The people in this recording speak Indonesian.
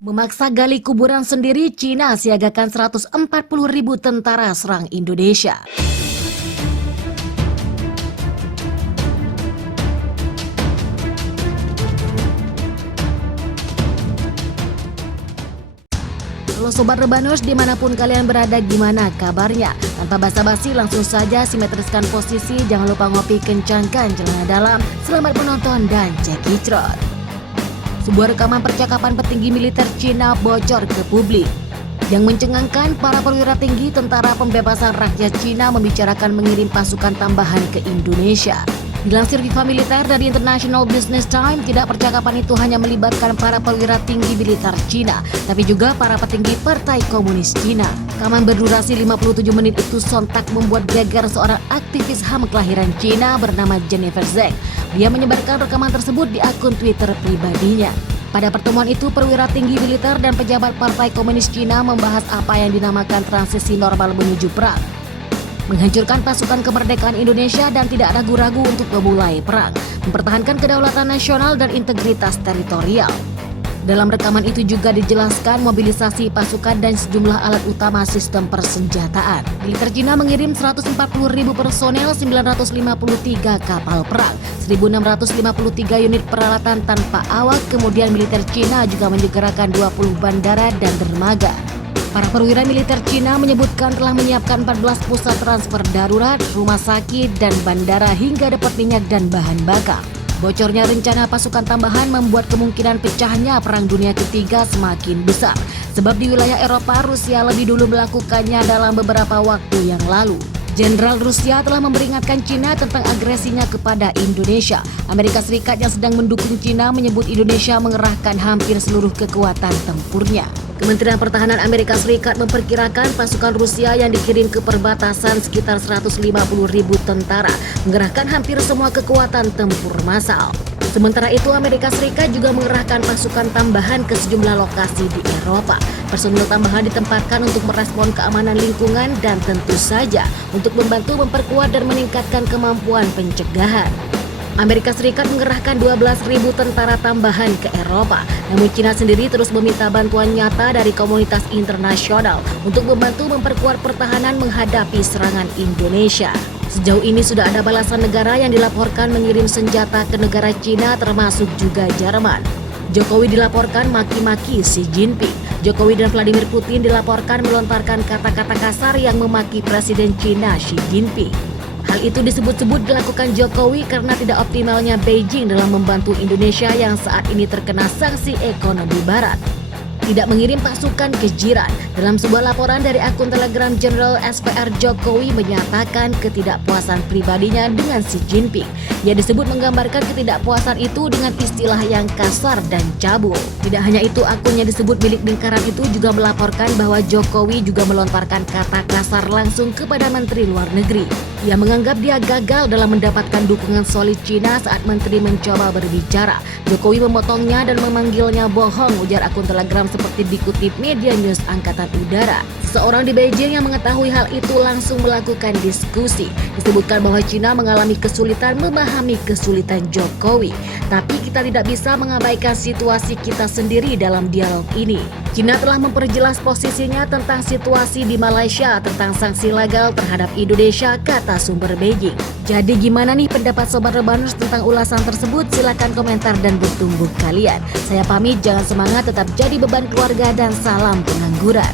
Memaksa gali kuburan sendiri, Cina siagakan 140.000 tentara serang Indonesia. Halo Sobat Rebanus, dimanapun kalian berada, gimana kabarnya? Tanpa basa-basi, langsung saja simetriskan posisi. Jangan lupa ngopi, kencangkan celana dalam. Selamat menonton dan cekicrot. Sebuah rekaman percakapan petinggi militer Cina bocor ke publik. Yang mencengangkan, para perwira tinggi Tentara Pembebasan Rakyat Cina membicarakan mengirim pasukan tambahan ke Indonesia. Dilansir FIFA Militer dari International Business Times, tidak percakapan itu hanya melibatkan para perwira tinggi militer Cina, tapi juga para petinggi Partai Komunis Cina. Rekaman berdurasi 57 menit itu sontak membuat geger seorang aktivis HAM kelahiran Cina bernama Jennifer Zeng. Dia menyebarkan rekaman tersebut di akun Twitter pribadinya. Pada pertemuan itu, perwira tinggi militer dan pejabat Partai Komunis Cina membahas apa yang dinamakan transisi normal menuju perang, menghancurkan pasukan kemerdekaan Indonesia dan tidak ragu-ragu untuk memulai perang, mempertahankan kedaulatan nasional dan integritas teritorial. Dalam rekaman itu juga dijelaskan mobilisasi pasukan dan sejumlah alat utama sistem persenjataan. Militer Cina mengirim 140.000 personel, 953 kapal perang, 1.653 unit peralatan tanpa awak. Kemudian militer Cina juga menyegerakan 20 bandara dan dermaga. Para perwira militer Cina menyebutkan telah menyiapkan 14 pusat transfer darurat, rumah sakit, dan bandara hingga dapat minyak dan bahan bakar. Bocornya rencana pasukan tambahan membuat kemungkinan pecahnya Perang Dunia Ketiga semakin besar. Sebab di wilayah Eropa, Rusia lebih dulu melakukannya dalam beberapa waktu yang lalu. Jenderal Rusia telah memperingatkan Cina tentang agresinya kepada Indonesia. Amerika Serikat yang sedang mendukung Cina menyebut Indonesia mengerahkan hampir seluruh kekuatan tempurnya. Kementerian Pertahanan Amerika Serikat memperkirakan pasukan Rusia yang dikirim ke perbatasan sekitar 150.000 tentara, mengerahkan hampir semua kekuatan tempur massal. Sementara itu, Amerika Serikat juga mengerahkan pasukan tambahan ke sejumlah lokasi di Eropa. Personil tambahan ditempatkan untuk merespon keamanan lingkungan dan tentu saja untuk membantu memperkuat dan meningkatkan kemampuan pencegahan. Amerika Serikat mengerahkan 12.000 tentara tambahan ke Eropa, namun Cina sendiri terus meminta bantuan nyata dari komunitas internasional untuk membantu memperkuat pertahanan menghadapi serangan Indonesia. Sejauh ini sudah ada balasan negara yang dilaporkan mengirim senjata ke negara Cina, termasuk juga Jerman. Jokowi dilaporkan maki-maki Xi Jinping. Jokowi dan Vladimir Putin dilaporkan melontarkan kata-kata kasar yang memaki Presiden Cina Xi Jinping. Hal itu disebut-sebut dilakukan Jokowi karena tidak optimalnya Beijing dalam membantu Indonesia yang saat ini terkena sanksi ekonomi barat. Tidak mengirim pasukan ke jiran. Dalam sebuah laporan dari akun Telegram, Jenderal SPR Jokowi menyatakan ketidakpuasan pribadinya dengan Xi Jinping. Ia disebut menggambarkan ketidakpuasan itu dengan istilah yang kasar dan cabul. Tidak hanya itu, akunnya disebut milik lingkaran itu juga melaporkan bahwa Jokowi juga melontarkan kata kasar langsung kepada Menteri Luar Negeri. Ia menganggap dia gagal dalam mendapatkan dukungan solid Cina saat menteri mencoba berbicara. Jokowi memotongnya dan memanggilnya bohong, ujar akun Telegram seperti dikutip Media News Angkatan Udara. Seseorang di Beijing yang mengetahui hal itu langsung melakukan diskusi. Disebutkan bahwa Cina mengalami kesulitan memahami kesulitan Jokowi. Tapi kita tidak bisa mengabaikan situasi kita sendiri dalam dialog ini. Cina telah memperjelas posisinya tentang situasi di Malaysia tentang sanksi legal terhadap Indonesia, kata sumber Beijing. Jadi gimana nih pendapat Sobat Rebanus tentang ulasan tersebut? Silakan komentar dan bertumbuh kalian. Saya pamit, jangan semangat, tetap jadi beban keluarga dan salam pengangguran.